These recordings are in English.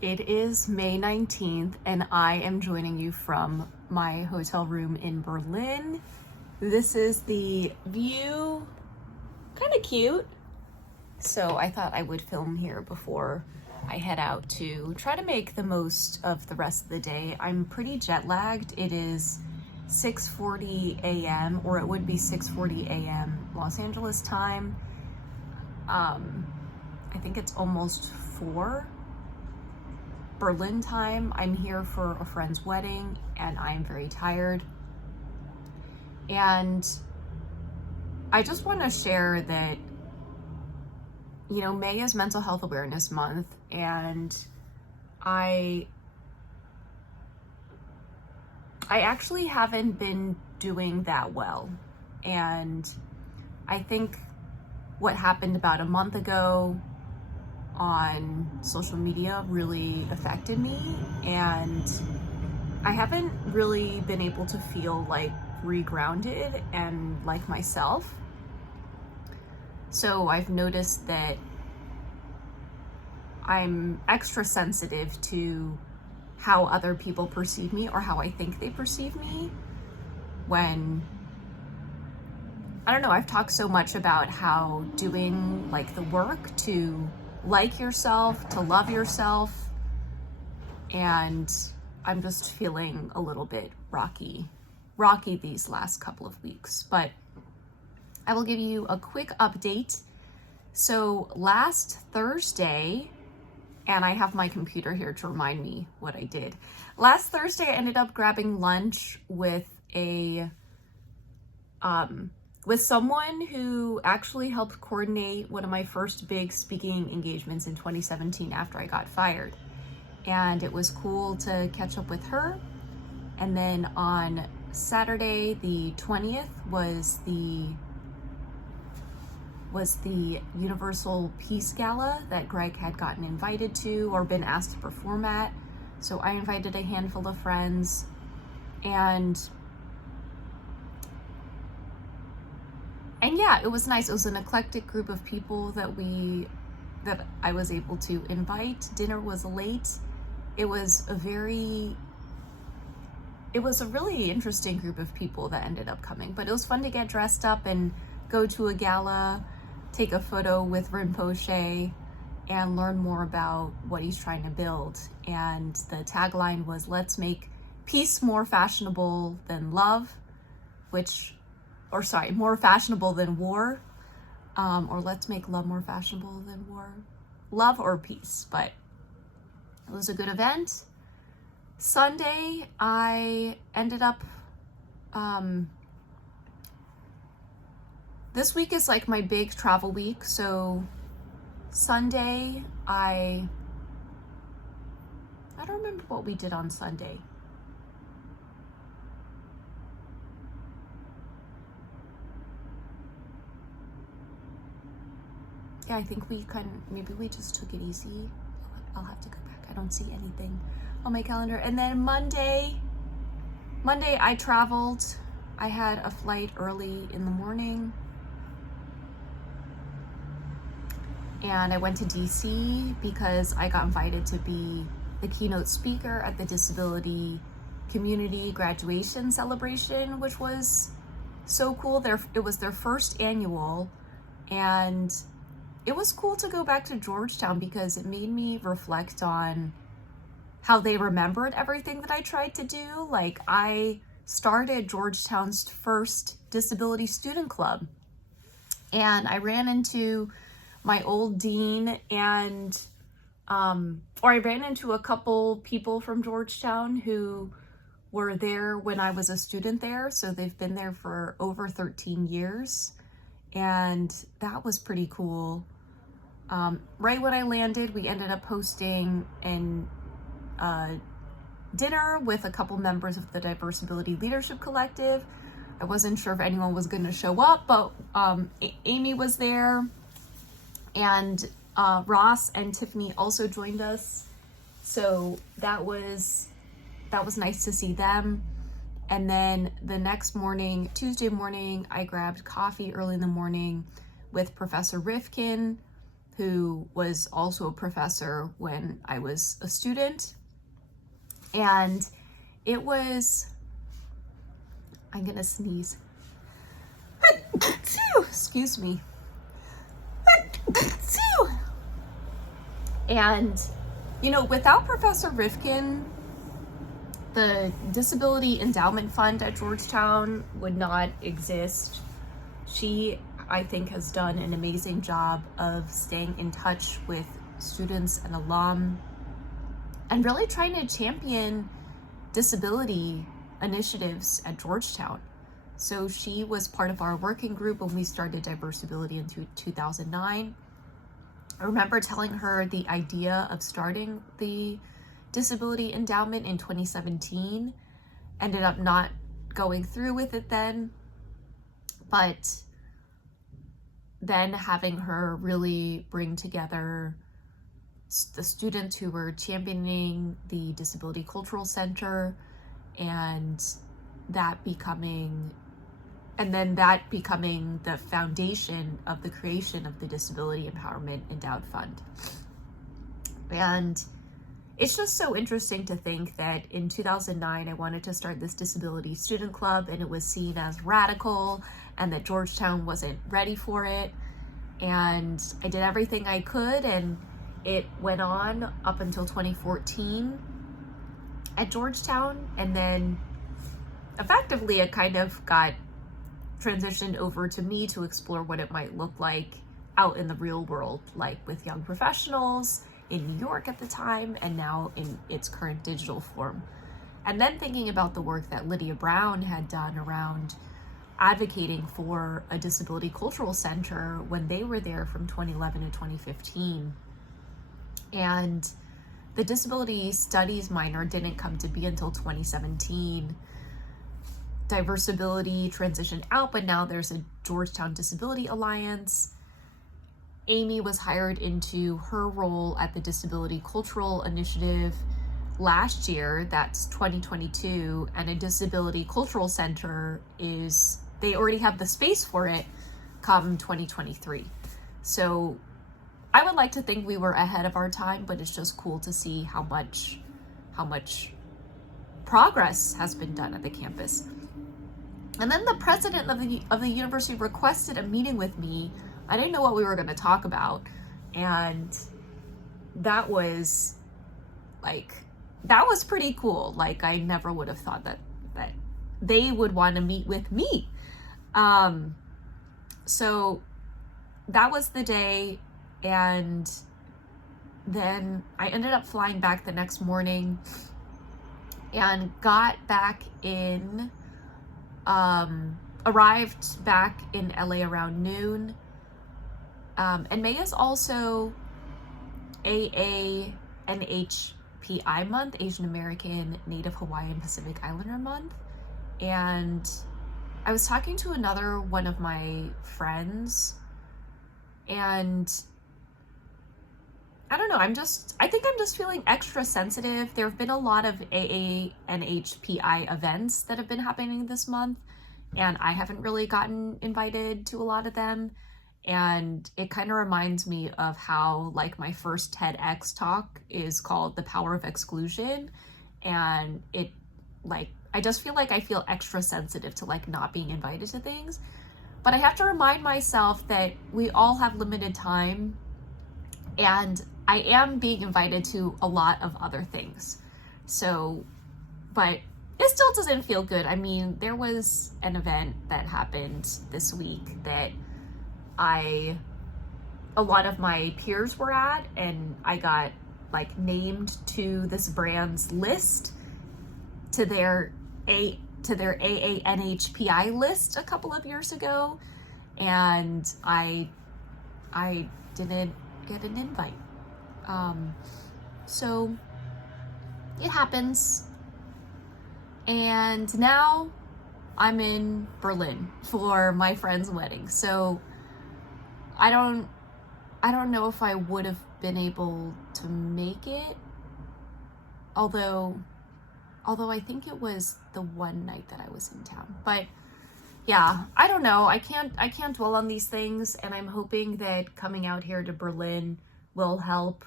It is May 19th, and I am joining you from my hotel room in Berlin. This is the view, kind of cute. So I thought I would film here before I head out to try to make the most of the rest of the day. I'm pretty jet lagged. It is 6:40 a.m. or it would be 6:40 a.m. Los Angeles time. I think it's almost 4 Berlin time. I'm here for a friend's wedding and I'm very tired. And I just want to share that, May is Mental Health Awareness Month, and I actually haven't been doing that well. And I think what happened about a month ago on social media really affected me, and I haven't really been able to feel like regrounded and like myself. So I've noticed that I'm extra sensitive to how other people perceive me or how I think they perceive me when, I don't know, I've talked so much about how doing like the work to like yourself, to love yourself, and I'm just feeling a little bit rocky these last couple of weeks. But I will give you a quick update. So last Thursday, and I have my computer here to remind me what I did. Last Thursday, I ended up grabbing lunch with with someone who actually helped coordinate one of my first big speaking engagements in 2017 after I got fired. And it was cool to catch up with her. And then on Saturday, the 20th, was the Universal Peace Gala that Greg had gotten invited to or been asked to perform at. So I invited a handful of friends, and yeah, it was nice. It was an eclectic group of people that I was able to invite. Dinner was late. It was a really interesting group of people that ended up coming, but it was fun to get dressed up and go to a gala, take a photo with Rinpoche, and learn more about what he's trying to build. And the tagline was, "Let's make peace more fashionable than love," more fashionable than war, or let's make love more fashionable than war. Love or peace, but it was a good event. Sunday, I ended up, this week is like my big travel week. So Sunday, I don't remember what we did on Sunday. Yeah, I think maybe we just took it easy. I'll have to go back. I don't see anything on my calendar. And then Monday I traveled. I had a flight early in the morning, and I went to DC because I got invited to be the keynote speaker at the Disability Community Graduation Celebration, which was so cool. It was their first annual, and it was cool to go back to Georgetown because it made me reflect on how they remembered everything that I tried to do. Like, I started Georgetown's first disability student club, and I ran into my old dean or I ran into a couple people from Georgetown who were there when I was a student there. So they've been there for over 13 years. And that was pretty cool. Right when I landed, we ended up hosting dinner with a couple members of the Diversability Leadership Collective. I wasn't sure if anyone was going to show up, but Amy was there, and Ross and Tiffany also joined us. So that was nice to see them. And then the next morning, Tuesday morning, I grabbed coffee early in the morning with Professor Rifkin, who was also a professor when I was a student. And it was, I'm gonna sneeze. Excuse me. And, you know, without Professor Rifkin, the Disability Endowment Fund at Georgetown would not exist. She, I think, has done an amazing job of staying in touch with students and alum and really trying to champion disability initiatives at Georgetown. So she was part of our working group when we started Diversability in 2009. I remember telling her the idea of starting the Disability Endowment in 2017. Ended up not going through with it then, but then having her really bring together the students who were championing the Disability Cultural Center, and that becoming the foundation of the creation of the Disability Empowerment Endowed Fund. And it's just so interesting to think that in 2009, I wanted to start this disability student club, and it was seen as radical, and that Georgetown wasn't ready for it. And I did everything I could, and it went on up until 2014 at Georgetown. And then effectively it kind of got transitioned over to me to explore what it might look like out in the real world, like with young professionals in New York at the time, and now in its current digital form. And then thinking about the work that Lydia Brown had done around advocating for a disability cultural center when they were there from 2011 to 2015. And the disability studies minor didn't come to be until 2017. Diversability transitioned out, but now there's a Georgetown Disability Alliance. Amy was hired into her role at the Disability Cultural Initiative last year, that's 2022, and a Disability Cultural Center they already have the space for it come 2023. So I would like to think we were ahead of our time, but it's just cool to see how much progress has been done at the campus. And then the president of the university requested a meeting with me. I didn't know what we were going to talk about, and that was pretty cool. Like, I never would have thought that they would want to meet with me. So that was the day, and then I ended up flying back the next morning and got back in, arrived back in LA around noon. And May is also AANHPI month, Asian American Native Hawaiian Pacific Islander month. And I was talking to another one of my friends, and I don't know, I think I'm just feeling extra sensitive. There have been a lot of AANHPI events that have been happening this month, and I haven't really gotten invited to a lot of them. And it kind of reminds me of how, like, my first TEDx talk is called The Power of Exclusion. And I just feel like I feel extra sensitive to, like, not being invited to things. But I have to remind myself that we all have limited time, and I am being invited to a lot of other things. So, but it still doesn't feel good. I mean, there was an event that happened this week that a lot of my peers were at, and I got, like, named to this brand's list, to their AANHPI list a couple of years ago, and I didn't get an invite. So it happens. And now I'm in Berlin for my friend's wedding. So I don't know if I would have been able to make it, although I think it was the one night that I was in town. But yeah, I don't know. I can't dwell on these things, and I'm hoping that coming out here to Berlin will help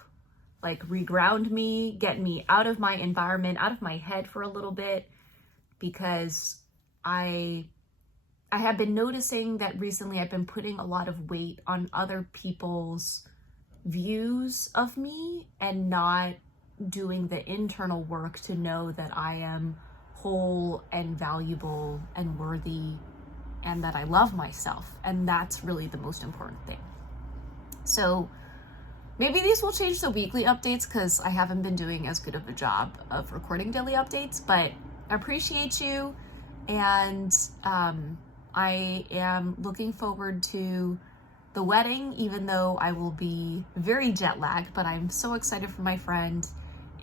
like reground me, get me out of my environment, out of my head for a little bit, because I have been noticing that recently I've been putting a lot of weight on other people's views of me and not doing the internal work to know that I am whole and valuable and worthy and that I love myself. And that's really the most important thing. So maybe these will change the weekly updates because I haven't been doing as good of a job of recording daily updates, but I appreciate you. And I am looking forward to the wedding, even though I will be very jet lagged, but I'm so excited for my friend.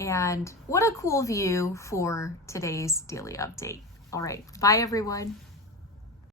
And what a cool view for today's daily update. All right, bye everyone.